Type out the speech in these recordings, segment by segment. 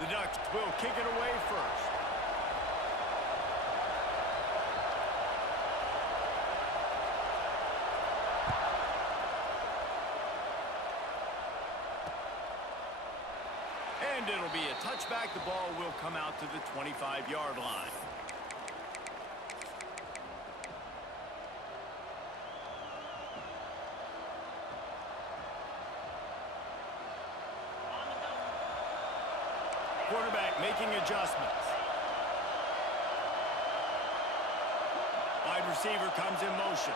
The Ducks will kick it away first. And it'll be a touchback. The ball will come out to the 25-yard line. Quarterback making adjustments. Wide receiver comes in motion.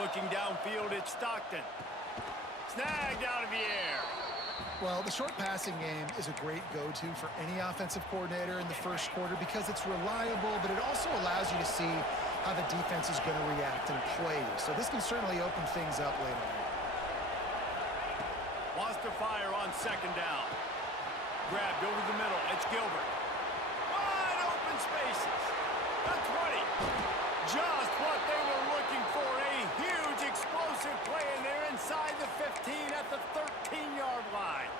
Looking downfield, it's Stockton. Snagged out of the air. Well, the short passing game is a great go-to for any offensive coordinator in the first quarter because it's reliable, but it also allows you to see how the defense is going to react and play you. So this can certainly open things up later on. Wants to fire on second down. Grabbed over the middle. It's Gilbert. Wide open spaces. The 20. Just what they were looking for. A huge explosive play, and they're inside the 15 at the 13-yard line.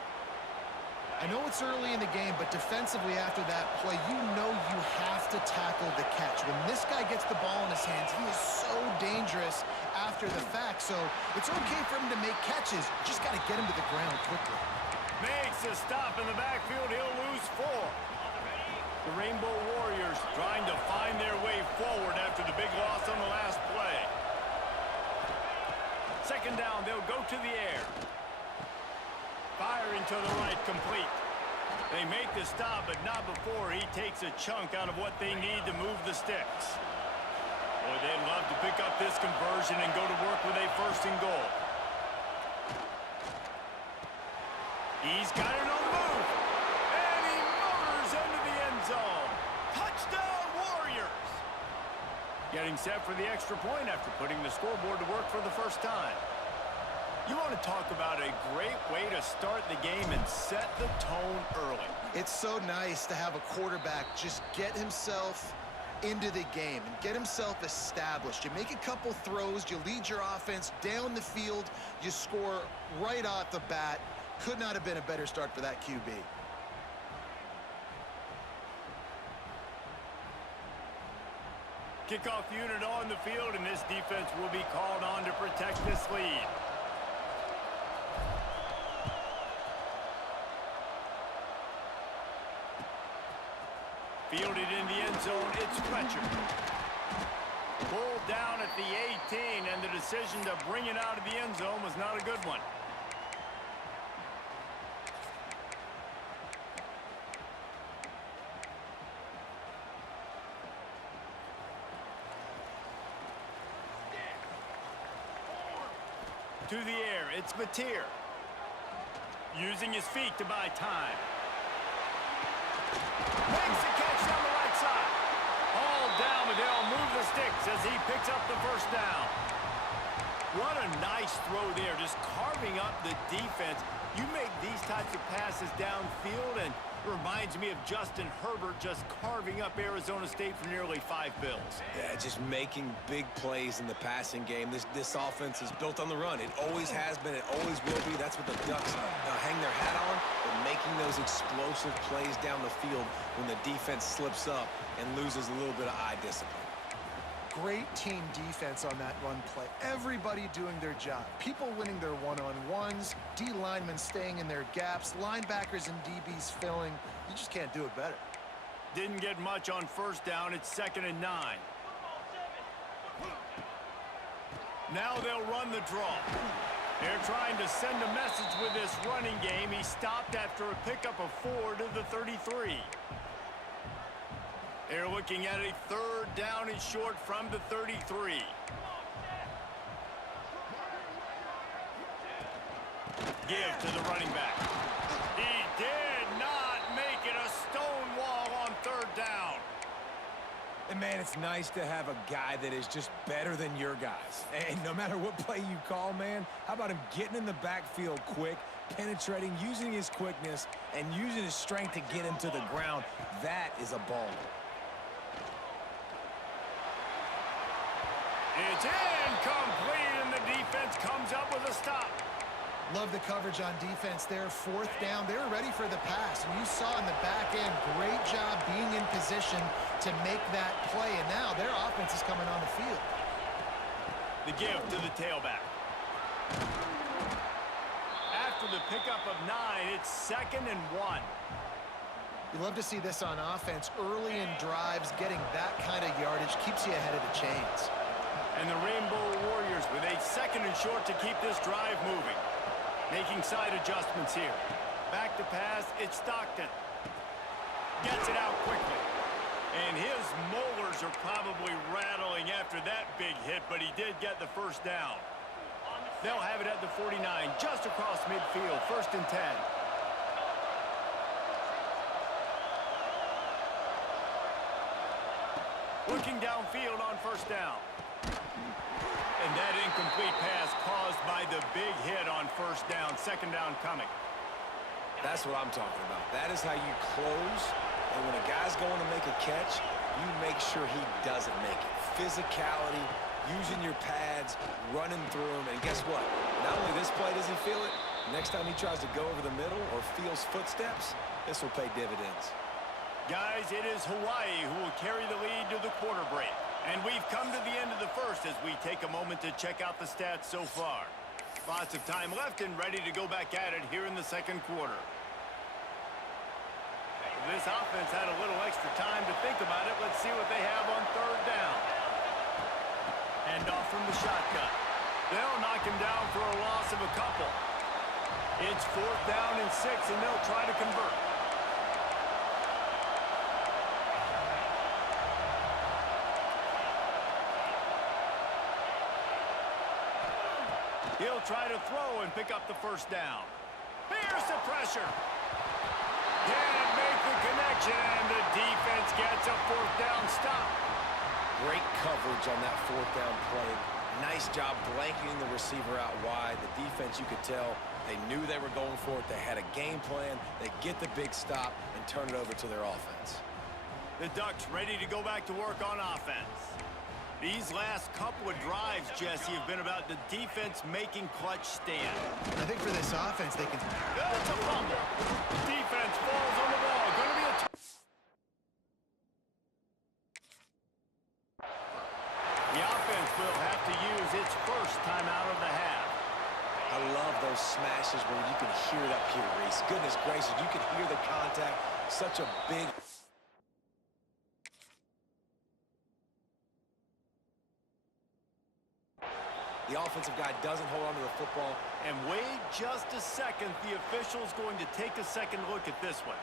I know it's early in the game, but defensively after that play, you know you have to tackle the catch. When this guy gets the ball in his hands, he is so dangerous after the fact. So it's okay for him to make catches. Just got to get him to the ground quickly. Makes a stop in the backfield. He'll lose 4. The Rainbow Warriors trying to find their way forward after the big loss on the last play. Second down, they'll go to the air. Firing to the right, complete. They make the stop, but not before he takes a chunk out of what they need to move the sticks. Boy, they'd love to pick up this conversion and go to work with a first and goal. He's got it on the move. And he motors into the end zone. Touchdown, Warriors! Getting set for the extra point after putting the scoreboard to work for the first time. You want to talk about a great way to start the game and set the tone early. It's so nice to have a quarterback just get himself into the game and get himself established. You make a couple throws, you lead your offense down the field, you score right off the bat. Could not have been a better start for that QB. Kickoff unit on the field, and this defense will be called on to protect this lead. Fielded in the end zone, it's Fletcher. Pulled down at the 18, and the decision to bring it out of the end zone was not a good one. To the air, it's Mateer. Using his feet to buy time. Makes the catch down the right side. All down, but they'll move the sticks as he picks up the first down. What a nice throw there, just carving up the defense. You make these types of passes downfield, and it reminds me of Justin Herbert just carving up Arizona State for nearly 5 bills. Yeah, just making big plays in the passing game. This offense is built on the run. It always has been. It always will be. That's what the Ducks hang their hat on, but making those explosive plays down the field when the defense slips up and loses a little bit of eye discipline. Great team defense on that run play. Everybody doing their job. People winning their one-on-ones, D linemen staying in their gaps, linebackers and DBs filling. You just can't do it better. Didn't get much on first down. It's 2nd and 9. Now they'll run the draw. They're trying to send a message with this running game. He stopped after a pickup of 4 to the 33. They're looking at a 3rd down and short from the 33. Give to the running back. He did not make it. A stone wall on 3rd down. And, man, it's nice to have a guy that is just better than your guys. And no matter what play you call, man, how about him getting in the backfield quick, penetrating, using his quickness, and using his strength to get him to the ground? That is a baller. It's in, Complete, and the defense comes up with a stop. Love the coverage on defense there. Fourth down. They were ready for the pass. And you saw in the back end, great job being in position to make that play. And now their offense is coming on the field. The give to the tailback. After the pickup of 9, it's 2nd and 1. You love to see this on offense. Early in drives, getting that kind of yardage keeps you ahead of the chains. And the Rainbow Warriors with a 2nd and short to keep this drive moving. Making side adjustments here. Back to pass, it's Stockton. Gets it out quickly. And his molars are probably rattling after that big hit, but he did get the first down. They'll have it at the 49, just across midfield, 1st and 10. Looking downfield on 1st down. And that incomplete pass caused by the big hit on 1st down. 2nd down coming. That's what I'm talking about. That is how you close. And when a guy's going to make a catch, you make sure he doesn't make it. Physicality, using your pads, running through them. And guess what? Not only this play does he feel it, next time he tries to go over the middle or feels footsteps, this will pay dividends. Guys, it is Hawaii who will carry the lead to the quarter break. And we've come to the end of the first as we take a moment to check out the stats so far. Lots of time left and ready to go back at it here in the 2nd quarter. This offense had a little extra time to think about it. Let's see what they have on 3rd down. Hand off from the shotgun. They'll knock him down for a loss of a couple. It's 4th down and 6, and they'll try to convert. He'll try to throw and pick up the 1st down. Here's the pressure. Can't make the connection, and the defense gets a 4th down stop. Great coverage on that 4th down play. Nice job blanketing the receiver out wide. The defense, you could tell, they knew they were going for it. They had a game plan. They get the big stop and turn it over to their offense. The Ducks ready to go back to work on offense. These last couple of drives, Jesse, have been about the defense making clutch stand. I think for this offense, they can... That's a fumble. Defense falls on the ball. Going to be a... The offense will have to use its first timeout of the half. I love those smashes where you can hear it up here, Reese. Goodness gracious, you can hear the contact. Such a big... The offensive guy doesn't hold on to the football. And wait just a second. The official's going to take a second look at this one.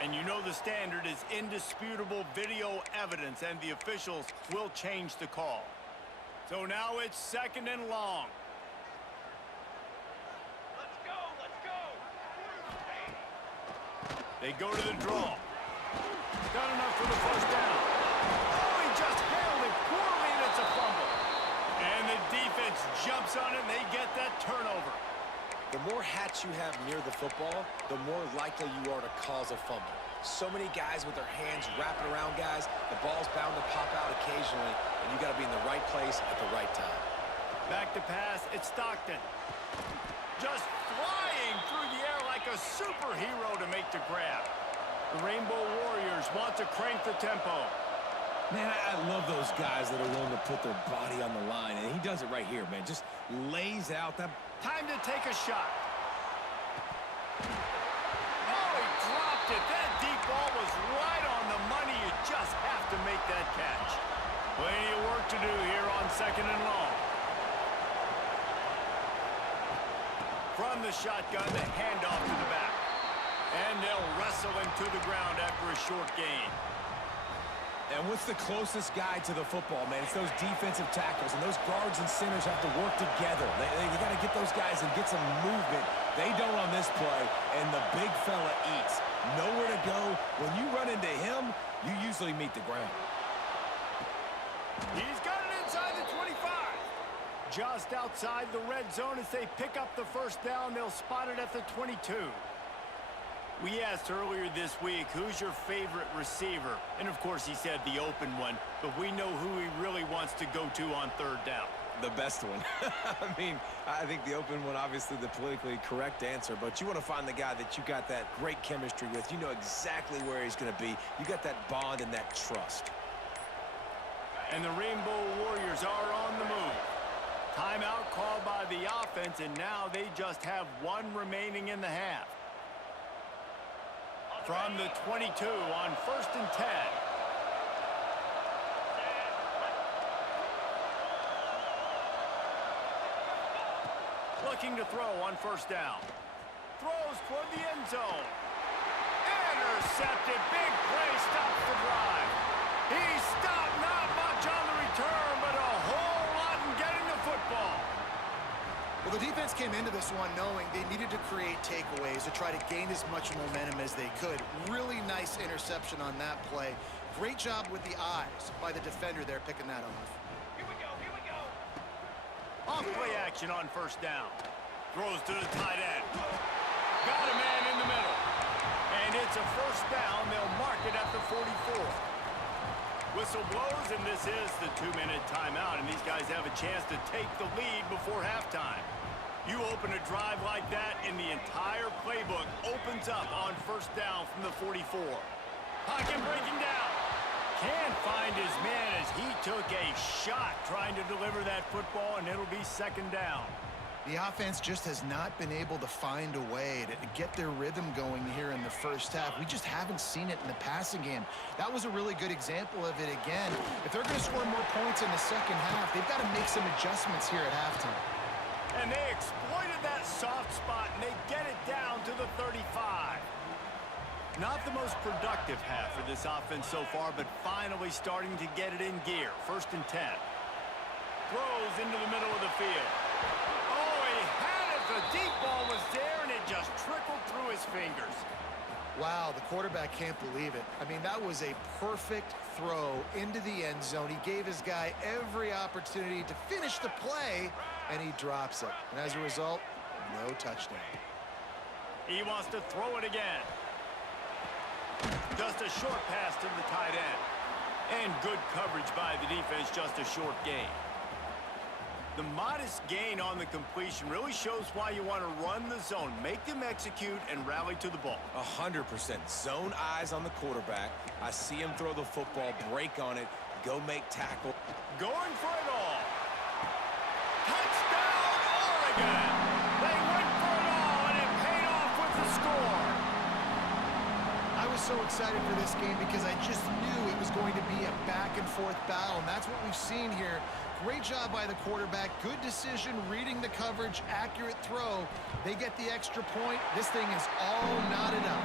And you know the standard is indisputable video evidence, and the officials will change the call. So now it's 2nd and long. Let's go, let's go. They go to the draw. Not enough for the 1st down. Oh, he just handled it poorly, and it's a fumble. And the defense jumps on it, and they get that turnover. The more hats you have near the football, the more likely you are to cause a fumble. So many guys with their hands wrapping around guys, the ball's bound to pop out occasionally, and you got to be in the right place at the right time. Back to pass, it's Stockton. Just flying through the air like a superhero to make the grab. The Rainbow Warriors want to crank the tempo. Man, I love those guys that are willing to put their body on the line, and he does it right here, man. Just lays out that... Time to take a shot. Oh, he dropped it. That deep ball was right on the money. You just have to make that catch. Plenty of work to do here on 2nd and long. From the shotgun, the handoff to the back. And they'll wrestle him to the ground after a short gain. And what's the closest guy to the football, man? It's those defensive tackles, and those guards and centers have to work together. They got to get those guys and get some movement. They don't on this play, and the big fella eats. Nowhere to go. When you run into him, you usually meet the ground. He's got it inside the 25. Just outside the red zone as they pick up the 1st down. They'll spot it at the 22. We asked earlier this week, who's your favorite receiver? And of course he said the open one, but we know who he really wants to go to on third down. The best one. I mean, I think the open one, obviously the politically correct answer, but you want to find the guy that you got that great chemistry with. You know exactly where he's going to be. You got that bond and that trust. And the Rainbow Warriors are on the move. Timeout called by the offense, and now they just have one remaining in the half. From the 22 on 1st and 10. Looking to throw on 1st down. Throws toward the end zone. Intercepted. Big play stops the drive. He stopped not much on the return, but a whole lot in getting the football. Well, the defense came into this one knowing they needed to create takeaways to try to gain as much momentum as they could. Really nice interception on that play. Great job with the eyes by the defender there picking that off. Off play action on 1st down. Throws to the tight end. Got a man in the middle. And it's a 1st down. They'll mark it at the 44. Whistle blows, and this is the 2-minute timeout, and these guys have a chance to take the lead before halftime. You open a drive like that, and the entire playbook opens up on 1st down from the 44. Pocket breaking down. Can't find his man as he took a shot trying to deliver that football, and it'll be 2nd down. The offense just has not been able to find a way to get their rhythm going here in the 1st half. We just haven't seen it in the passing game. That was a really good example of it again. If they're going to score more points in the 2nd half, they've got to make some adjustments here at halftime. And they exploited that soft spot, and they get it down to the 35. Not the most productive half for this offense so far, but finally starting to get it in gear. 1st and 10. Throws into the middle of the field. Oh, he had it. The deep ball was there, and it just trickled through his fingers. Wow, the quarterback can't believe it. I mean, that was a perfect throw into the end zone. He gave his guy every opportunity to finish the play, and he drops it. And as a result, no touchdown. He wants to throw it again. Just a short pass to the tight end. And good coverage by the defense, just a short gain. The modest gain on the completion really shows why you want to run the zone, make them execute, and rally to the ball. 100%. Zone eyes on the quarterback. I see him throw the football, break on it, go make tackle. Going for it all. Touchdown, Oregon! They went for it all, and it paid off with the score. I was so excited for this game because I just knew it was going to be a back-and-forth battle, and that's what we've seen here. Great job by the quarterback. Good decision, reading the coverage, accurate throw. They get the extra point. This thing is all knotted up.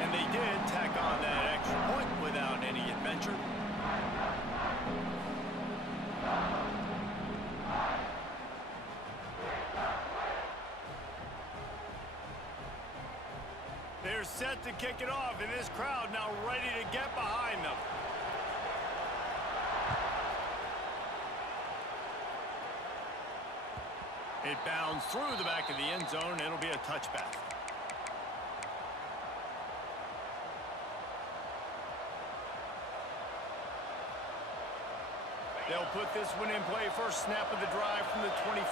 And they did tack on that extra point without any adventure. They're set to kick it off, and this crowd now ready to get behind them. It bounds through the back of the end zone. It'll be a touchback. They'll put this one in play. First snap of the drive from the 25.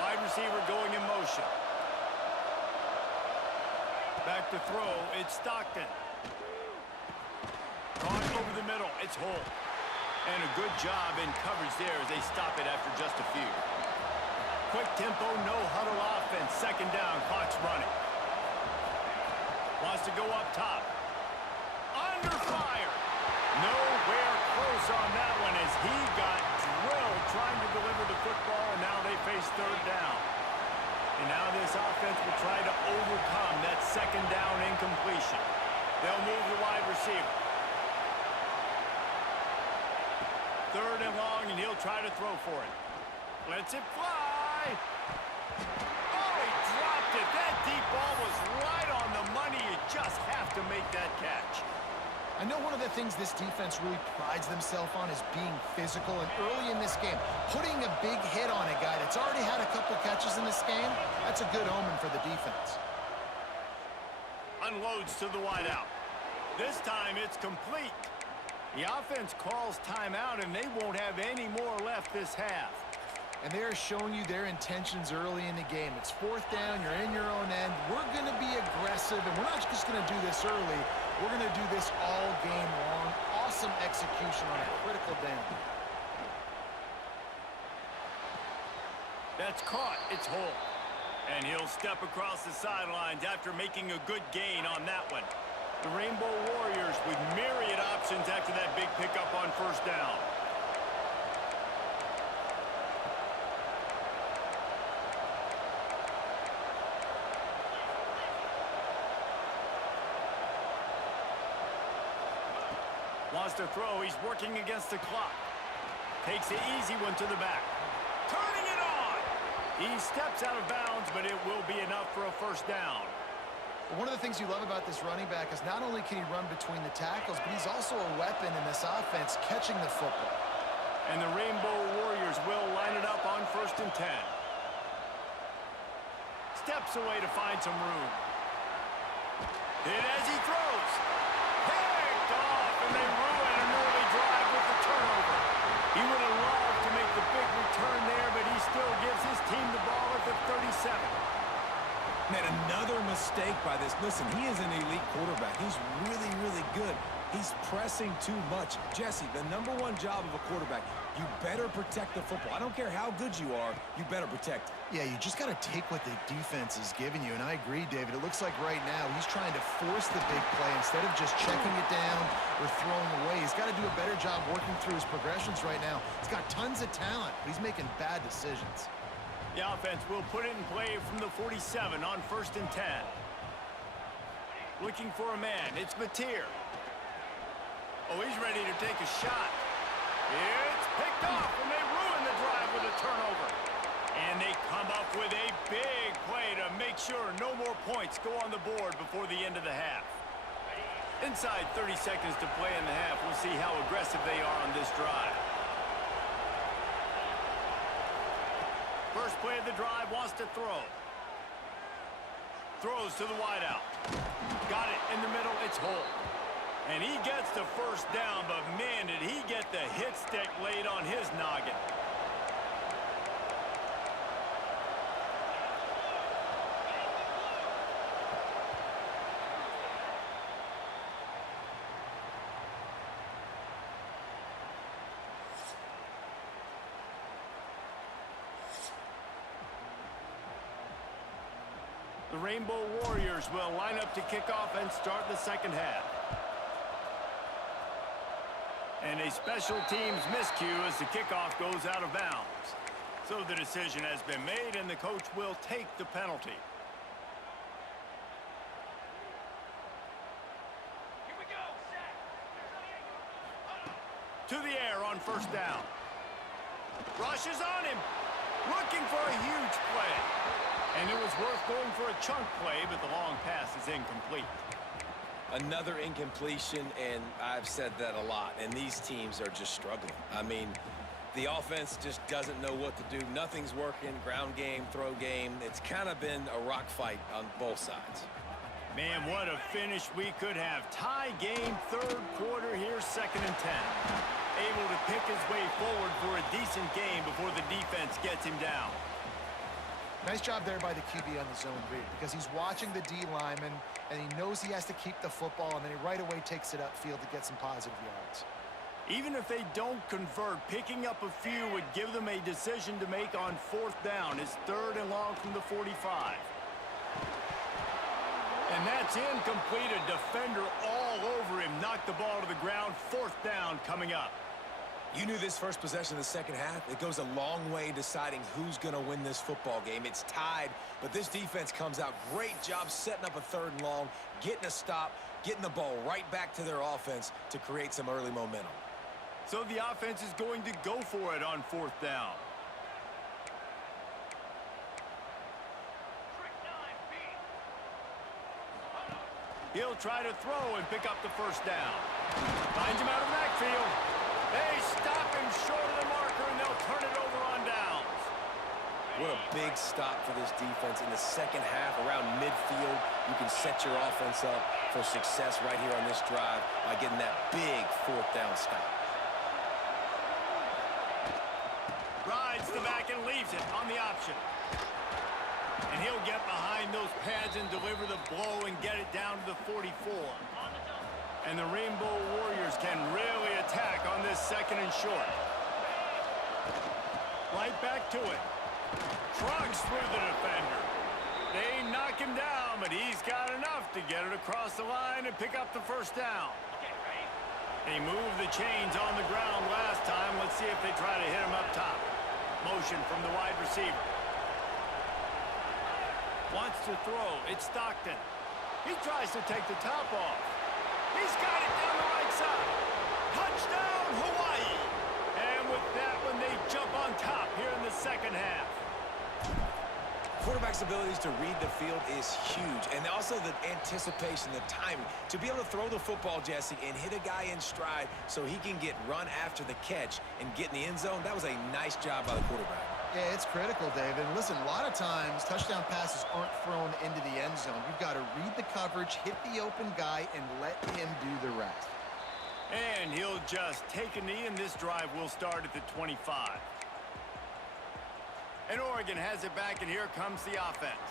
Wide receiver going in motion. Back to throw. It's Stockton. Caught over the middle. It's Holt. And a good job in coverage there as they stop it after just a few. Quick tempo, no huddle offense. 2nd down, clock's running. Wants to go up top. Under fire. Nowhere close on that one as he got drilled trying to deliver the football, and now they face 3rd down. And now this offense will try to overcome that 2nd down incompletion. They'll move the wide receiver. 3rd and long, and he'll try to throw for it. Lets it fly. Oh, he dropped it. That deep ball was right on the money. You just have to make that catch. I know one of the things this defense really prides themselves on is being physical, and early in this game, putting a big hit on a guy that's already had a couple catches in this game, that's a good omen for the defense. Unloads to the wideout. This time it's complete. The offense calls timeout, and they won't have any more left this half. And they're showing you their intentions early in the game. It's 4th down, you're in your own end. We're going to be aggressive, and we're not just going to do this early. We're going to do this all game long. Awesome execution on a critical down. That's caught. It's Holt. And he'll step across the sidelines after making a good gain on that one. The Rainbow Warriors with myriad options after that big pickup on 1st down. Wants to throw. He's working against the clock. Takes the easy one to the back. Turning it on. He steps out of bounds, but it will be enough for a 1st down. One of the things you love about this running back is not only can he run between the tackles, but he's also a weapon in this offense catching the football. And the Rainbow Warriors will line it up on 1st and 10. Steps away to find some room. Hit as he throws. Picked off, and they ruin an early drive with the turnover. He would have loved to make the big return there, but he still gives his team the ball at the 37. Man, another mistake by this. Listen, he is an elite quarterback. He's really, really good. He's pressing too much. Jesse, the #1 job of a quarterback, you better protect the football. I don't care how good you are, you better protect it. Yeah, you just got to take what the defense is giving you, and I agree, David. It looks like right now he's trying to force the big play instead of just checking it down or throwing away. He's got to do a better job working through his progressions right now. He's got tons of talent, but he's making bad decisions. The offense will put it in play from the 47 on 1st and 10. Looking for a man. It's Mateer. Oh, he's ready to take a shot. It's picked off, and they ruin the drive with a turnover. And they come up with a big play to make sure no more points go on the board before the end of the half. Inside 30 seconds to play in the half, we'll see how aggressive they are on this drive. First play of the drive, wants to throw. Throws to the wideout. Got it in the middle, it's Holt. And he gets the 1st down, but man, did he get the hit stick laid on his noggin. The Rainbow Warriors will line up to kick off and start the 2nd half. And a special teams miscue as the kickoff goes out of bounds. So the decision has been made, and the coach will take the penalty. Here we go, to the air on 1st down. Rushes on him. Looking for a huge play. And it was worth going for a chunk play, but the long pass is incomplete. Another incompletion, and I've said that a lot, and these teams are just struggling. I mean, the offense just doesn't know what to do. Nothing's working. Ground game, throw game. It's kind of been a rock fight on both sides. Man, what a finish we could have. Tie game, 3rd quarter here, 2nd and 10. Able to pick his way forward for a decent game before the defense gets him down. Nice job there by the QB on the zone read, because he's watching the D lineman, and he knows he has to keep the football, and then he right away takes it upfield to get some positive yards. Even if they don't convert, picking up a few would give them a decision to make on 4th down. It's 3rd and long from the 45. And that's incomplete. A defender all over him. Knocked the ball to the ground. 4th down coming up. You knew this first possession of the 2nd half. It goes a long way deciding who's going to win this football game. It's tied, but this defense comes out. Great job setting up a 3rd and long, getting a stop, getting the ball right back to their offense to create some early momentum. So the offense is going to go for it on 4th down. He'll try to throw and pick up the first down. Finds him out of the backfield. They stop him short of the marker, and they'll turn it over on downs. What a big stop for this defense in the second half. Around midfield, you can set your offense up for success right here on this drive by getting that big fourth down stop. Rides the back and leaves it on the option. And he'll get behind those pads and deliver the blow and get it down to the 44. And the Rainbow Warriors can really attack on this second and short. Right back to it. Trucks through the defender. They knock him down, but he's got enough to get it across the line and pick up the first down. They moved the chains on the ground last time. Let's see if they try to hit him up top. Motion from the wide receiver. Wants to throw. It's Stockton. He tries to take the top off. He's got it down the right side. Touchdown, Hawaii. And with that one, they jump on top here in the second half. Quarterback's abilities to read the field is huge, and also the anticipation, the timing. To be able to throw the football, Jesse, and hit a guy in stride so he can get run after the catch and get in the end zone, that was a nice job by the quarterback. Yeah, it's critical, Dave. And listen, a lot of times touchdown passes aren't thrown into the end zone. You've got to read the coverage, hit the open guy, and let him do the rest. And he'll just take a knee, and this drive will start at the 25. And Oregon has it back, and here comes the offense.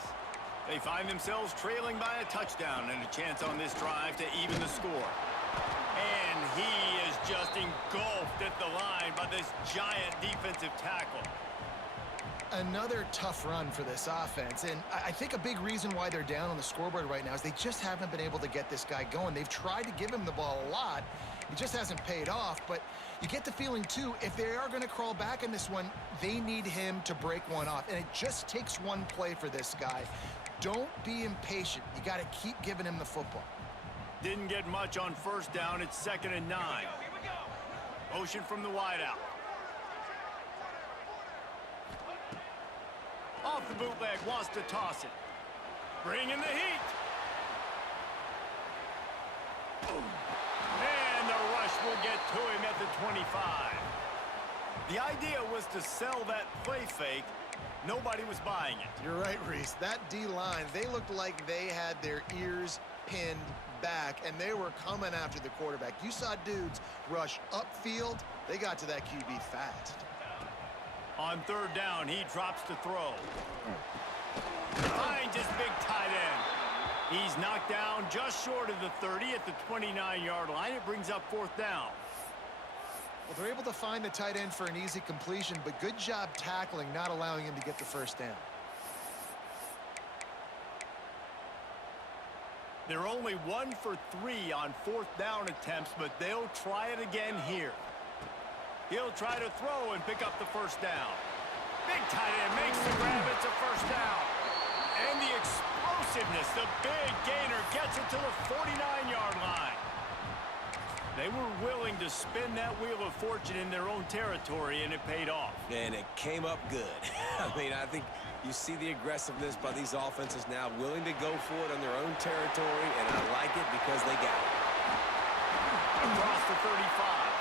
They find themselves trailing by a touchdown and a chance on this drive to even the score. And he is just engulfed at the line by this giant defensive tackle. Another tough run for this offense, and I think a big reason why they're down on the scoreboard right now is they just haven't been able to get this guy going. They've tried to give him the ball a lot. It just hasn't paid off, but you get the feeling, too, if they are going to crawl back in this one, they need him to break one off, and it just takes one play for this guy. Don't be impatient. You got to keep giving him the football. Didn't get much on first down. It's 2nd and 9. Motion from the wideout. Off the bootleg, wants to toss it. Bring in the heat. And the rush will get to him at the 25. The idea was to sell that play fake. Nobody was buying it. You're right, Reese. That D-line, they looked like they had their ears pinned back, and they were coming after the quarterback. You saw dudes rush upfield. They got to that QB fast. On 3rd down, he drops to throw. Finds his big tight end. He's knocked down just short of the 30 at the 29-yard line. It brings up 4th down. Well, they're able to find the tight end for an easy completion, but good job tackling, not allowing him to get the first down. They're only 1 for 3 on 4th down attempts, but they'll try it again here. He'll try to throw and pick up the first down. Big tight end makes the grab. It's a first down. And the explosiveness, the big gainer gets it to the 49-yard line. They were willing to spin that wheel of fortune in their own territory, and it paid off. And it came up good. I mean, I think you see the aggressiveness by these offenses now, willing to go for it on their own territory, and I like it because they got it. Across the 35.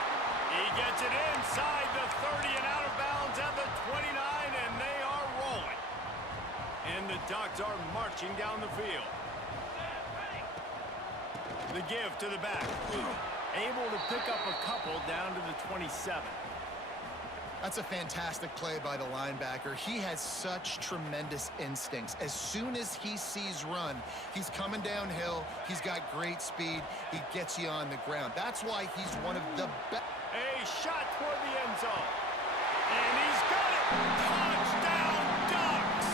He gets it inside the 30 and out of bounds at the 29, and they are rolling. And the Ducks are marching down the field. The give to the back. Able to pick up a couple down to the 27. That's a fantastic play by the linebacker. He has such tremendous instincts. As soon as he sees run, he's coming downhill. He's got great speed. He gets you on the ground. That's why he's one of the best. A shot toward the end zone. And he's got it. Touchdown, Ducks!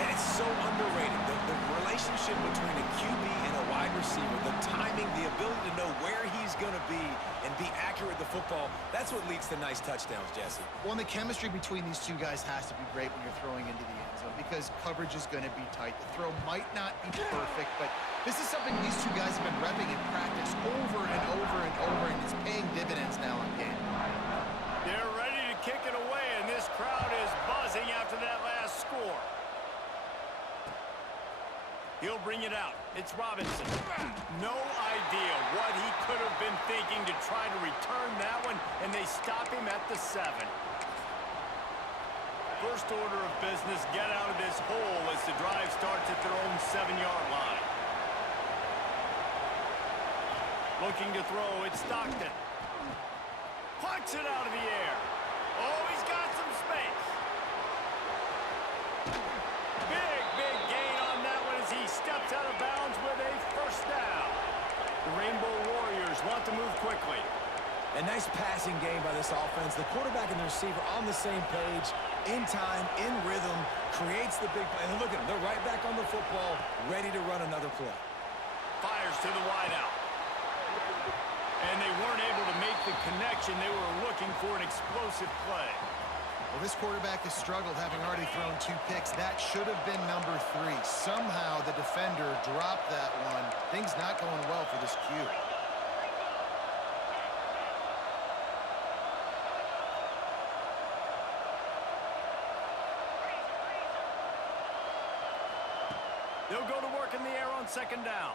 And it's so underrated. The relationship between a QB and a wide receiver, the timing, the ability to know where he's going to be and be accurate with the football, that's what leads to nice touchdowns, Jesse. Well, and the chemistry between these two guys has to be great when you're throwing into the end zone because coverage is going to be tight. The throw might not be perfect, but this is something these two guys have been repping in practice over and over and over, and it's paying dividends now in game. They're ready to kick it away, and this crowd is buzzing after that last score. He'll bring it out. It's Robinson. No idea what he could have been thinking to try to return that one, and they stop him at the 7. First order of business, get out of this hole as the drive starts at their own 7-yard line. Looking to throw, it's Stockton. Plucks it out of the air. Oh, he's got some space. Big gain on that one as he steps out of bounds with a first down. The Rainbow Warriors want to move quickly. A nice passing game by this offense. The quarterback and the receiver on the same page, in time, in rhythm, creates the big play. And look at them. They're right back on the football, ready to run another play. Fires to the wideout. And they weren't able to make the connection. They were looking for an explosive play. Well, this quarterback has struggled, having already thrown 2 picks. That should have been number 3. Somehow the defender dropped that one. Things not going well for this Q. They'll go to work in the air on 2nd down.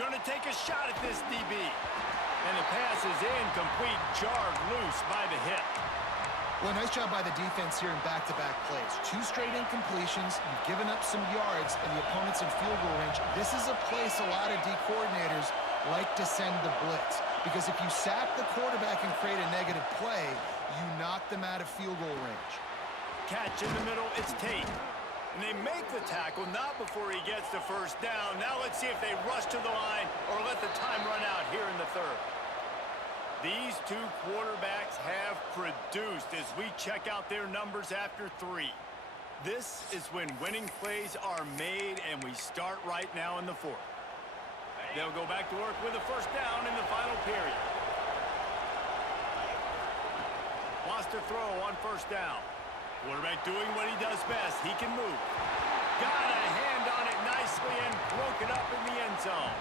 Going to take a shot at this DB. And the pass is incomplete, jarred loose by the hip. Well, nice job by the defense here in back-to-back plays. 2 straight incompletions. You've given up some yards, and the opponent's in field goal range. This is a place a lot of D coordinators like to send the blitz. Because if you sack the quarterback and create a negative play, you knock them out of field goal range. Catch in the middle, it's Tate. And they make the tackle, not before he gets the first down. Now let's see if they rush to the line or let the time run out here in the 3rd. These 2 quarterbacks have produced as we check out their numbers after 3. This is when winning plays are made, and we start right now in the 4th. They'll go back to work with a first down in the final period. Wants to throw on first down. Quarterback doing what he does best. He can move. Got a hand on it nicely and broke it up in the end zone.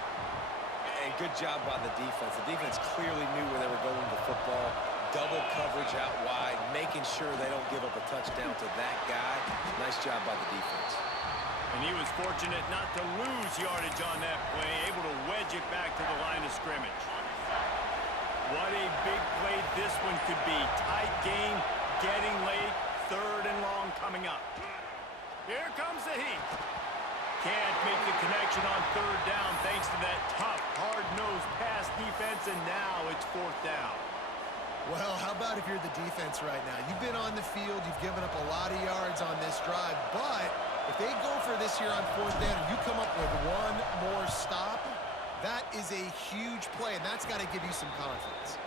And good job by the defense. The defense clearly knew where they were going with the football. Double coverage out wide, making sure they don't give up a touchdown to that guy. Nice job by the defense. And he was fortunate not to lose yardage on that play, able to wedge it back to the line of scrimmage. What a big play this one could be. Tight game, getting late. 3rd and long coming up. Here comes the heat. Can't make the connection on 3rd down thanks to that tough, hard-nosed pass defense, and now it's 4th down. Well, how about if you're the defense right now? You've been on the field, you've given up a lot of yards on this drive, but if they go for this here on 4th down and you come up with 1 more stop, that is a huge play, and that's got to give you some confidence.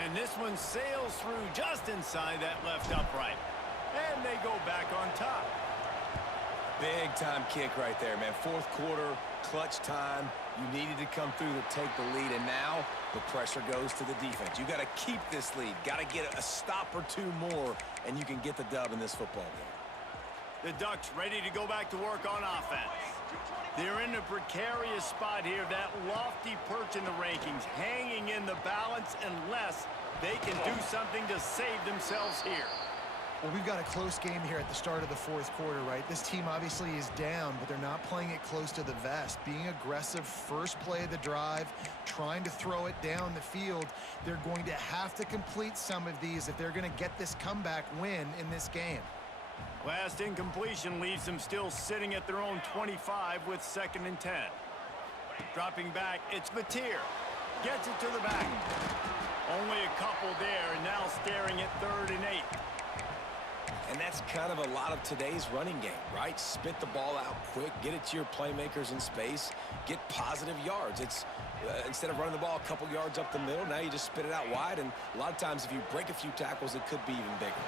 And this one sails through just inside that left upright. And they go back on top. Big time kick right there, man. 4th quarter, clutch time. You needed to come through to take the lead, and now the pressure goes to the defense. You got to keep this lead. Got to get a stop or 2 more, and you can get the dub in this football game. The Ducks ready to go back to work on offense. They're in a precarious spot here, that lofty perch in the rankings, hanging in the balance unless they can do something to save themselves here. Well, we've got a close game here at the start of the 4th quarter, right? This team obviously is down, but they're not playing it close to the vest. Being aggressive, first play of the drive, trying to throw it down the field. They're going to have to complete some of these if they're going to get this comeback win in this game. Last incompletion leaves them still sitting at their own 25 with 2nd and 10. Dropping back, it's Mateer. Gets it to the back. Only a couple there, and now staring at 3rd and 8. And that's kind of a lot of today's running game, right? Spit the ball out quick, get it to your playmakers in space, get positive yards. It's instead of running the ball a couple yards up the middle, now you just spit it out wide, and a lot of times if you break a few tackles, it could be even bigger.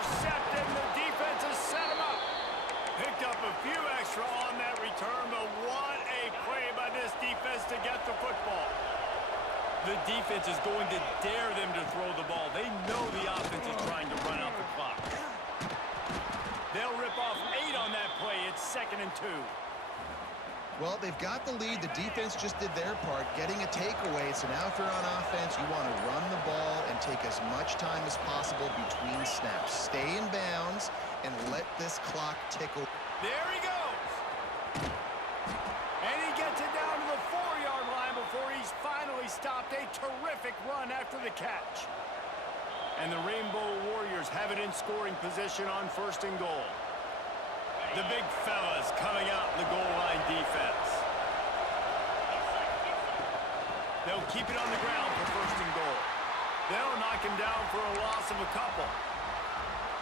Intercepted, the defense has set him up. Picked up a few extra on that return, but what a play by this defense to get the football. The defense is going to dare them to throw the ball. They know the offense is trying to run out the clock. They'll rip off 8 on that play. It's 2nd and 2. Well, they've got the lead. The defense just did their part, getting a takeaway. So now if you're on offense, you want to run the ball and take as much time as possible between snaps. Stay in bounds and let this clock tick. There he goes. And he gets it down to the 4-yard line before he's finally stopped. A terrific run after the catch. And the Rainbow Warriors have it in scoring position on 1st and goal. The big fellas coming out in the goal line defense. They'll keep it on the ground for 1st and goal. They'll knock him down for a loss of a couple.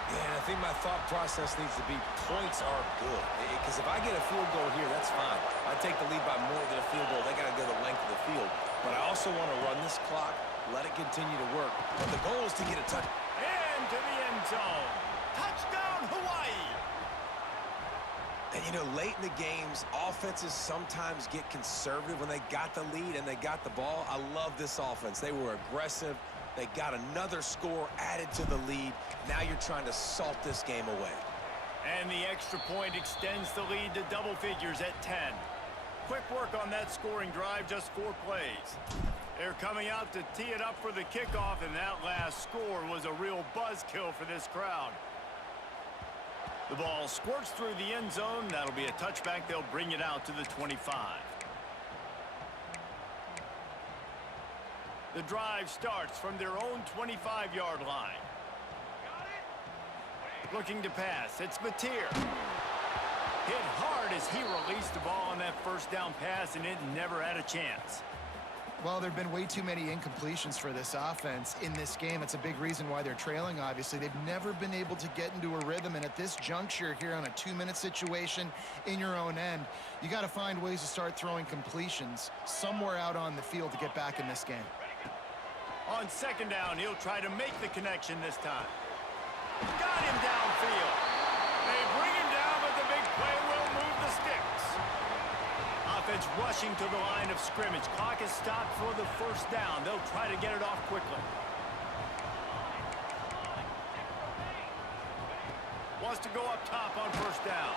Yeah, and I think my thought process needs to be points are good. Because if I get a field goal here, that's fine. I take the lead by more than a field goal. They got to go the length of the field. But I also want to run this clock, let it continue to work. But the goal is to get a touch. Into the end zone. Touchdown, Hawaii. And, you know, late in the games, offenses sometimes get conservative when they got the lead and they got the ball. I love this offense. They were aggressive. They got another score added to the lead. Now you're trying to salt this game away. And the extra point extends the lead to double figures at 10. Quick work on that scoring drive, just 4 plays. They're coming out to tee it up for the kickoff, and that last score was a real buzzkill for this crowd. The ball squirts through the end zone. That'll be a touchback. They'll bring it out to the 25. The drive starts from their own 25-yard line. Looking to pass. It's Mateer. Hit hard as he released the ball on that 1st down pass, and it never had a chance. Well, there have been way too many incompletions for this offense in this game. It's a big reason why they're trailing, obviously. They've never been able to get into a rhythm, and at this juncture here on a 2-minute situation in your own end, you got to find ways to start throwing completions somewhere out on the field to get back in this game. On 2nd down, he'll try to make the connection this time. Got him downfield. They bring him down, but the big play will move the sticks. Offense rushing to the line of scrimmage. Clock is stopped for the 1st down. They'll try to get it off quickly. Wants to go up top on 1st down.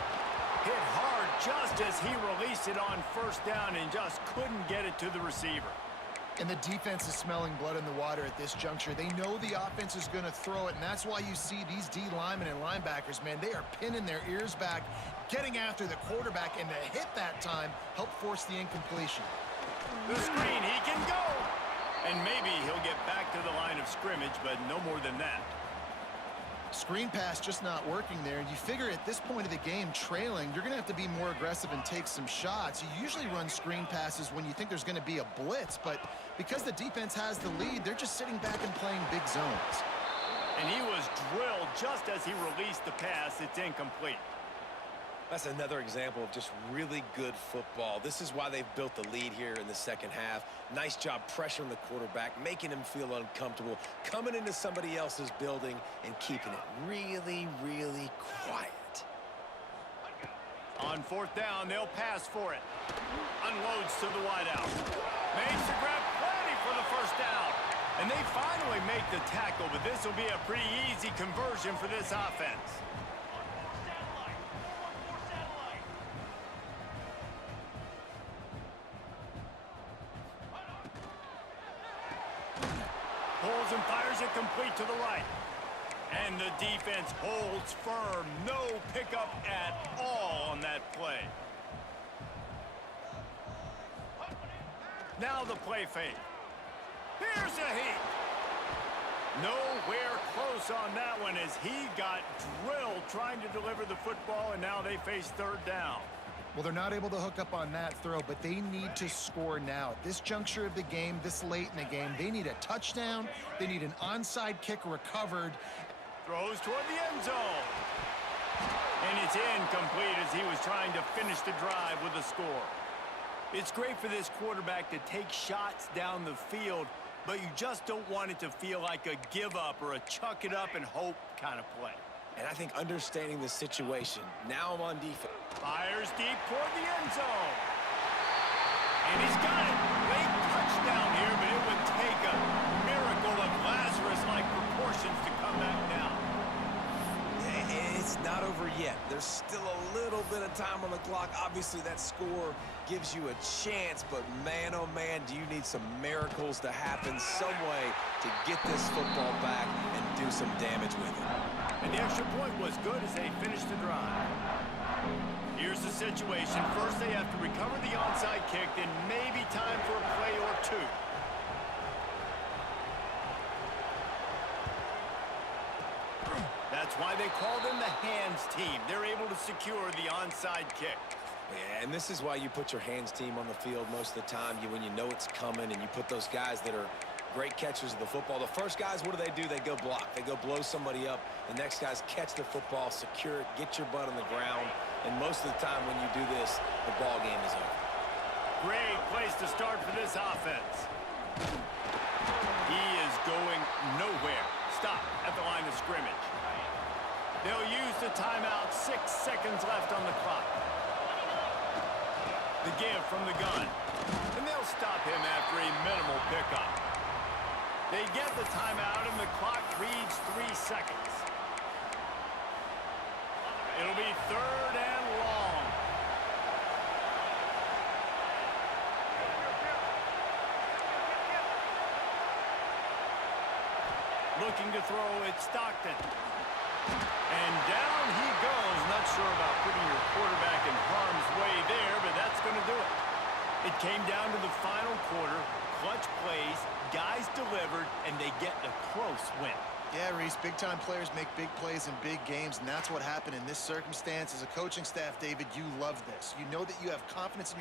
Hit hard just as he released it on 1st down and just couldn't get it to the receiver. And the defense is smelling blood in the water at this juncture. They know the offense is going to throw it, and that's why you see these D linemen and linebackers, man, they are pinning their ears back, getting after the quarterback, and to hit that time, help force the incompletion. The screen, he can go! And maybe he'll get back to the line of scrimmage, but no more than that. Screen pass just not working there. You figure at this point of the game, trailing, you're going to have to be more aggressive and take some shots. You usually run screen passes when you think there's going to be a blitz, but because the defense has the lead, they're just sitting back and playing big zones. And he was drilled just as he released the pass. It's incomplete. That's another example of just really good football. This is why they've built the lead here in the 2nd half. Nice job pressuring the quarterback, making him feel uncomfortable, coming into somebody else's building and keeping it really, really quiet. On 4th down, they'll pass for it. Unloads to the wideout. Makes the grab plenty for the 1st down. And they finally make the tackle, but this will be a pretty easy conversion for this offense. Pulls and fires it complete to the right. And the defense holds firm. No pickup at all on that play. Now the play fake. Here's a heat. Nowhere close on that one as he got drilled trying to deliver the football, and now they face 3rd down. Well, they're not able to hook up on that throw, but they need to score now. At this juncture of the game, this late in the game, they need a touchdown. They need an onside kick recovered. Throws toward the end zone. And it's incomplete as he was trying to finish the drive with a score. It's great for this quarterback to take shots down the field, but you just don't want it to feel like a give up or a chuck it up and hope kind of play. And I think understanding the situation, now I'm on defense. Fires deep toward the end zone. And he's got it. Late touchdown here, but it would take a miracle of Lazarus-like proportions to come back down. It's not over yet. There's still a little bit of time on the clock. Obviously, that score gives you a chance, but man, oh man, do you need some miracles to happen some way to get this football back and do some damage with it. And the extra point was good as they finished the drive. situation. First, they have to recover the onside kick, then maybe time for a play or two. That's why they call them the hands team. They're able to secure the onside kick. Yeah, and this is why you put your hands team on the field most of the time. When you know it's coming, and you put those guys that are great catchers of the football. The first guys, what do? They go block. They go blow somebody up. The next guys catch the football, secure it, get your butt on the ground. And most of the time when you do this, the ball game is over. Great place to start for this offense. He is going nowhere. Stop at the line of scrimmage. They'll use the timeout. 6 seconds left on the clock. The give from the gun. And they'll stop him after a minimal pickup. They get the timeout, and the clock reads 3 seconds. It'll be 3rd and long. Looking to throw, it's Stockton. And down he goes. Not sure about putting your quarterback in harm's way there, but that's going to do it. It came down to the final quarter. Clutch plays, guys delivered, and they get the close win. Yeah, Reese, big-time players make big plays in big games, and that's what happened in this circumstance. As a coaching staff, David, you love this. You know that you have confidence in your